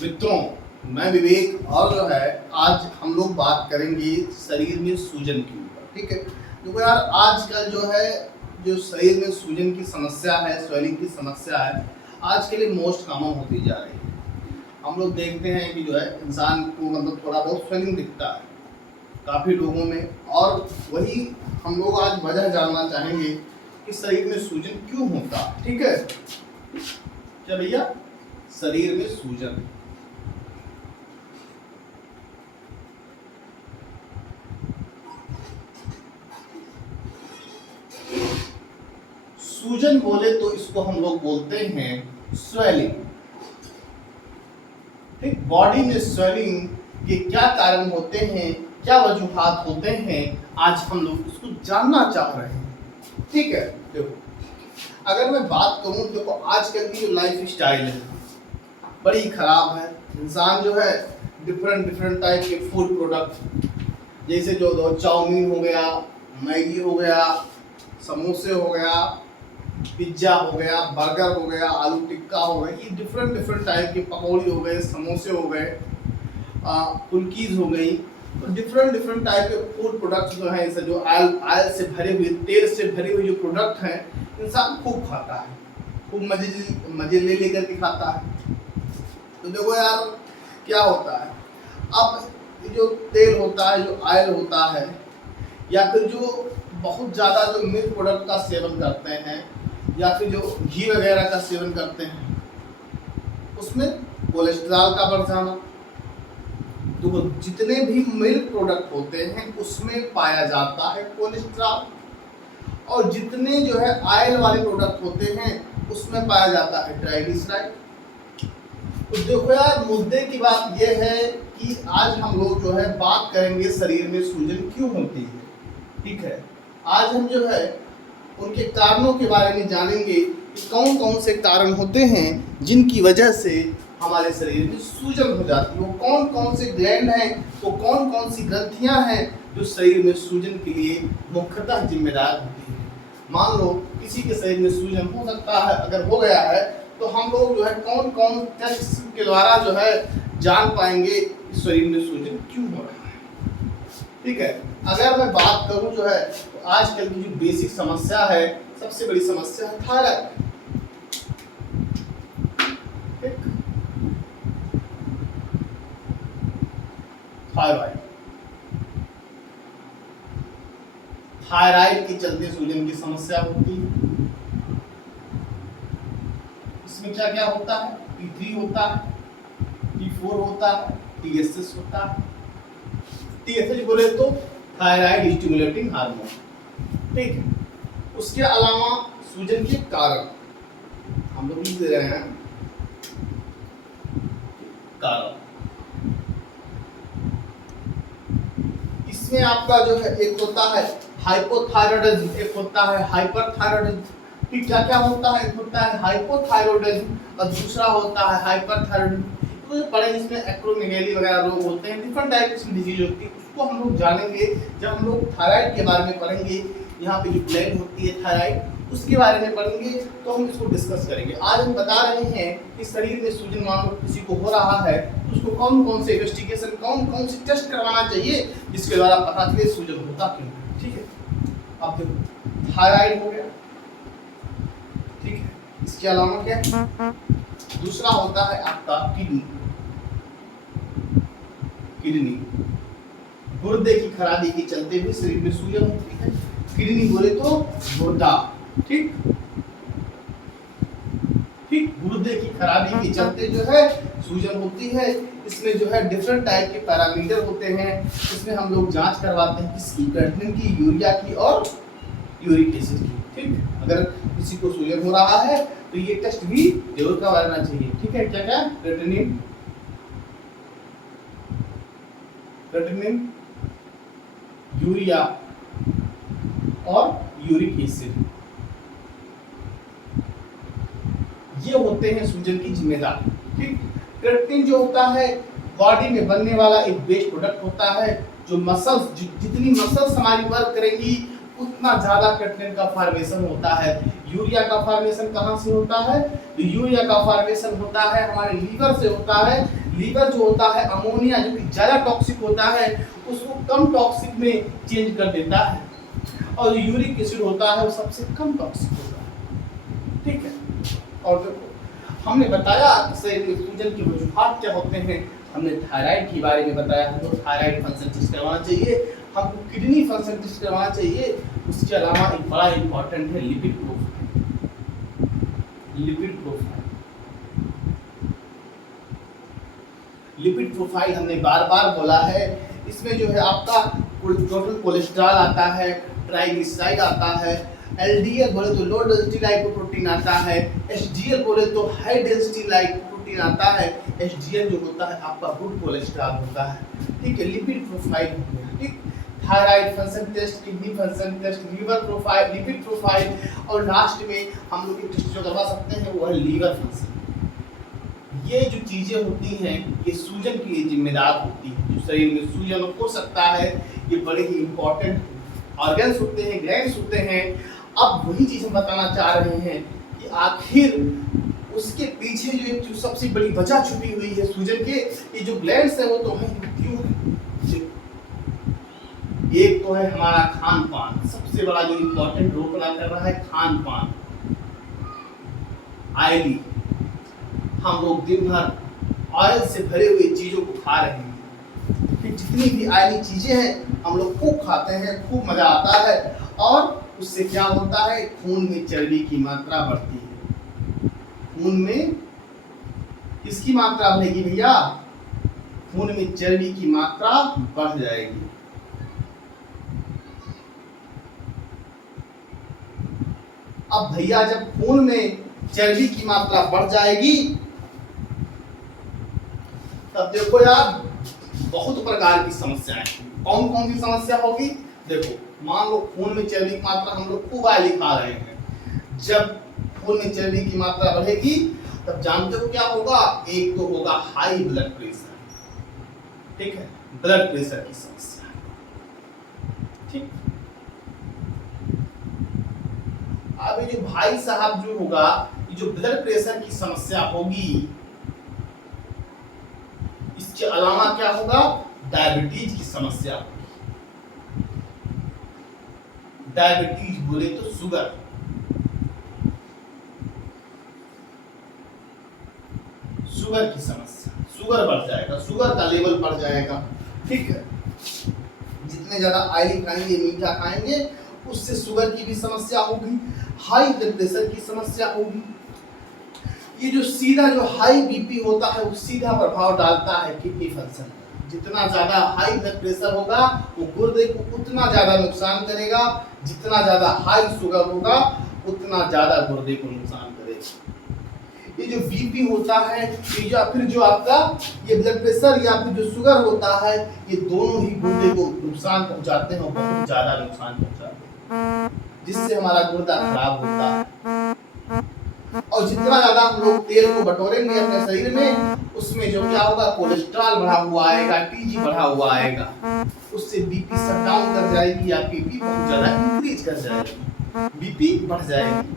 मित्रों, मैं विवेक और जो है आज हम लोग बात करेंगे शरीर में सूजन के ऊपर। ठीक है, देखो यार, आजकल जो है जो शरीर में सूजन की समस्या है, स्वेलिंग की समस्या है, आज के लिए मोस्ट कॉमन होती जा रही है। हम लोग देखते हैं कि जो है इंसान को मतलब थोड़ा बहुत स्वेलिंग दिखता है काफ़ी लोगों में, और वही हम लोग आज वजह जानना चाहेंगे कि शरीर में सूजन क्यों होता है। ठीक है, क्या भैया, शरीर में सूजन। सूजन बोले तो इसको हम लोग बोलते हैं स्वेलिंग। ठीक, बॉडी में स्वेलिंग के क्या कारण होते हैं, क्या वजूहात होते हैं, आज हम लोग इसको जानना चाह रहे हैं। ठीक है, देखो अगर मैं बात करूं, देखो आजकल की जो लाइफ स्टाइल है बड़ी खराब है। इंसान जो है डिफरेंट टाइप के फूड प्रोडक्ट, जैसे जो चाउमीन हो गया, मैगी हो गया, समोसे हो गया, पिज्जा हो गया, बर्गर हो गया, आलू टिक्का हो गया, ये डिफरेंट टाइप के पकौड़ी हो गए, समोसे हो गए, फुल्कीज हो गई, तो डिफरेंट टाइप के फूड प्रोडक्ट्स जो हैं, इसे जो ऑयल से भरे हुए, तेल से भरे हुए जो प्रोडक्ट हैं, इंसान खूब खाता है, खूब मजे ले लेकर के खाता है। तो देखो यार क्या होता है, अब जो तेल होता है, जो ऑयल होता है, या फिर जो बहुत ज़्यादा जो मिल्क प्रोडक्ट का सेवन करते हैं, या फिर जो घी वगैरह का सेवन करते हैं, उसमें कोलेस्ट्रॉल का बढ़ जाना। तो जितने भी मिल्क प्रोडक्ट होते हैं उसमें पाया जाता है कोलेस्ट्रॉल, और जितने जो है ऑयल वाले प्रोडक्ट होते हैं उसमें पाया जाता है ट्राइग्लिसराइड। तो देखो यार, मुद्दे की बात यह है कि आज हम लोग जो है बात करेंगे शरीर में सूजन क्यों होती है। ठीक है, आज हम जो है उनके कारणों के बारे में जानेंगे कि कौन कौन से कारण होते हैं जिनकी वजह से हमारे शरीर में सूजन हो जाती है, वो कौन कौन से ग्लैंड हैं, वो कौन कौन सी ग्रंथियां हैं जो शरीर में सूजन के लिए मुख्यतः जिम्मेदार होती है। मान लो किसी के शरीर में सूजन हो सकता है, अगर हो गया है तो हम लोग जो है कौन कौन टेस्ट के द्वारा जो है जान पाएंगे कि शरीर में सूजन क्यों हो रहा है। ठीक है, अगर मैं बात करूं जो है तो आजकल की जो बेसिक समस्या है, सबसे बड़ी समस्या है थायराइड। थायराइड के चलते सूजन की समस्या होती है। इसमें क्या क्या होता है, T3 होता है, T4 होता है, TSH होता है। TSH बोले तो थायराइड स्टिमुलेटिंग हार्मोन। ठीक है, उसके अलावा सूजन के कारण हम लोग लिख दे रहे हैं कारण। इसमें आपका जो है एक होता है हाइपोथायरॉयडिज्म, एक होता है हाइपरथायरॉयडिज्म। ठीक, क्या क्या होता है, एक होता है हाइपोथायरॉयडिज्म और दूसरा होता है हाइपरथायरॉयडिज्म। तो पढ़े, इसमें एक्रोमेगाली वगैरह रोग होते हैं, डिफरेंट टाइप की डिजीज होती है, उसको हम लोग जानेंगे जब हम लोग थायराइड के बारे में पढ़ेंगे। यहाँ पे जो ग्लैंड होती है थायराइड, उसके बारे में पढ़ेंगे तो हम इसको डिस्कस करेंगे। आज हम बता रहे हैं कि शरीर में सूजन मान लो किसी को हो रहा है तो उसको कौन कौन से इन्वेस्टिगेशन, कौन कौन से टेस्ट करवाना चाहिए जिसके द्वारा पता चले सूजन होता क्यों है। ठीक है, अब देखो थायराइड हो गया। ठीक है, इसके अलावा क्या दूसरा होता है आपका किडनी। गुर्दे की खराबी के चलते भी शरीर में सूजन होती है। किडनी बोले तो गुर्दा। ठीक, गुर्दे की खराबी के चलते जो है सूजन होती है। इसमें जो है डिफरेंट टाइप के पैरामीटर होते हैं, इसमें हम लोग जांच करवाते हैं किसकी, क्रिएटिनिन की, यूरिया की और यूरिक एसिड की। ठीक, अगर किसी को सूजन हो रहा है तो ये टेस्ट भी जरूर करवाना चाहिए। ठीक है, क्या क्या, क्रिएटिनिन, यूरिया और यूरिक एसिड, ये होते हैं सूजन की जिम्मेदार। ठीक, क्रिएटिनिन जो होता है बॉडी में बनने वाला एक बेस्ट प्रोडक्ट होता है, जो मसल्स, जितनी मसल्स हमारी वर्क करेंगी उतना ज्यादा क्रिएटिनिन का फॉर्मेशन होता है। यूरिया का फॉर्मेशन कहाँ से होता है? तो यूरिया का फॉर्मेशन होता है हमारे लीवर से होता है। लीवर जो होता है अमोनिया जो कि ज्यादा टॉक्सिक होता है उसको कम टॉक्सिक में चेंज कर देता है, और यूरिक एसिड होता है वो सबसे कम टॉक्सिक होता है। ठीक है, और देखो हमने बताया शरीर में सूजन की वजूहात क्या होते हैं, हमने थायराइड के बारे में बताया, हमको थायराइड फंक्शन टेस्ट करवाना चाहिए, हमको किडनी फंक्शन टेस्ट करवाना चाहिए। उसके अलावा एक बड़ा इंपॉर्टेंट है lipid profile. Lipid profile, lipid profile हमने बार बार बोला है, इसमें जो है आपका टोटल कोलेस्ट्रॉल आता है, ट्राइग्लिसराइड आता है, एलडीएल बोले तो लो डेंसिटी लाइपोप्रोटीन आता है, एचडीएल बोले तो हाई डेंसिटी लाइपोप्रोटीन आता है, एचडीएल जो होता है आपका गुड कोलेस्ट्रॉल होता है। ठीक है, लिपिड प्रोफाइल हो गया। ठीक, thyroid function test, kidney function test, liver profile, lipid profile, और लास्ट में हम लोग एक टेस्ट जो करवा सकते हैं वो है लीवर फंक्शन। ये जो चीजें होती हैं ये सूजन के लिए जिम्मेदार होती है। जो शरीर में सूजन हो सकता है ये बड़े ही इंपॉर्टेंट ऑर्गन्स होते हैं, ग्लैंड्स होते हैं। अब वही चीज हम बताना चाह रहे हैं कि आखिर उसके पीछे जो एक सबसे बड़ी वजह छुपी हुई है सूजन के, ये जो ग्लैंड्स है वो तो है क्यों है? एक तो है हमारा खान पान, सबसे बड़ा जो इंपॉर्टेंट रोल अदा कर रहा है खान पान। ऑयली, हम लोग दिन भर ऑयल से भरे हुए चीजों को खा रहे हैं, कि जितनी भी ऑयली चीजें हैं हम लोग खूब खाते हैं, खूब मजा आता है, और उससे क्या होता है खून में चर्बी की मात्रा बढ़ती है। खून में किसकी मात्रा बढ़ेगी भैया? खून में चर्बी की मात्रा बढ़ जाएगी। अब भैया जब खून में चर्बी की मात्रा बढ़ जाएगी तब देखो यार बहुत प्रकार की समस्याएं। कौन कौन सी समस्या होगी? देखो मान लो खून में चर्बी की मात्रा हम लोग खूब ऑयली खा रहे हैं, जब खून में चर्बी की मात्रा बढ़ेगी तब जानते हो क्या होगा? एक तो होगा हाई ब्लड प्रेशर। ठीक है, ब्लड प्रेशर की समस्या। ठीक, अब ये जो भाई साहब जो होगा, ये जो ब्लड प्रेशर की समस्या होगी, इसके अलावा क्या होगा? डायबिटीज की समस्या होगी। डायबिटीज बोले तो शुगर, शुगर की समस्या, शुगर बढ़ जाएगा, शुगर का लेवल बढ़ जाएगा। ठीक है, जितने ज्यादा ऑयली खाएंगे, मीठा खाएंगे, उससे शुगर की भी समस्या होगी, हाई ब्लड प्रेशर की समस्या होगी। ये जो सीधा जो हाई बीपी होता है वो सीधा प्रभाव डालता है किडनी फंक्शन। जितना ज्यादा हाई ब्लड प्रेशर होगा वो गुर्दे को उतना ज्यादा नुकसान करेगा, जितना ज्यादा हाई शुगर होगा उतना ज्यादा गुर्दे को नुकसान करेगा। ये जो बीपी होता है या फिर जो आपका ये ब्लड प्रेशर या फिर जो शुगर होता है, ये दोनों ही गुर्दे को नुकसान पहुंचाते हैं और बहुत ज्यादा नुकसान पहुंचाते हैं, जिससे हमारा गुर्दा खराब होता है। और जितना ज्यादा हम लोग तेल को बटोरेंगे अपने शरीर में, उसमें जो क्या होगा? कोलेस्ट्रॉल बढ़ा हुआ आएगा, टीजी बढ़ा हुआ आएगा, उससे बीपी शट डाउन कर जाएगी या बीपी बहुत ज्यादा इंक्रीज कर जाएगी, बीपी बढ़ जाएगी।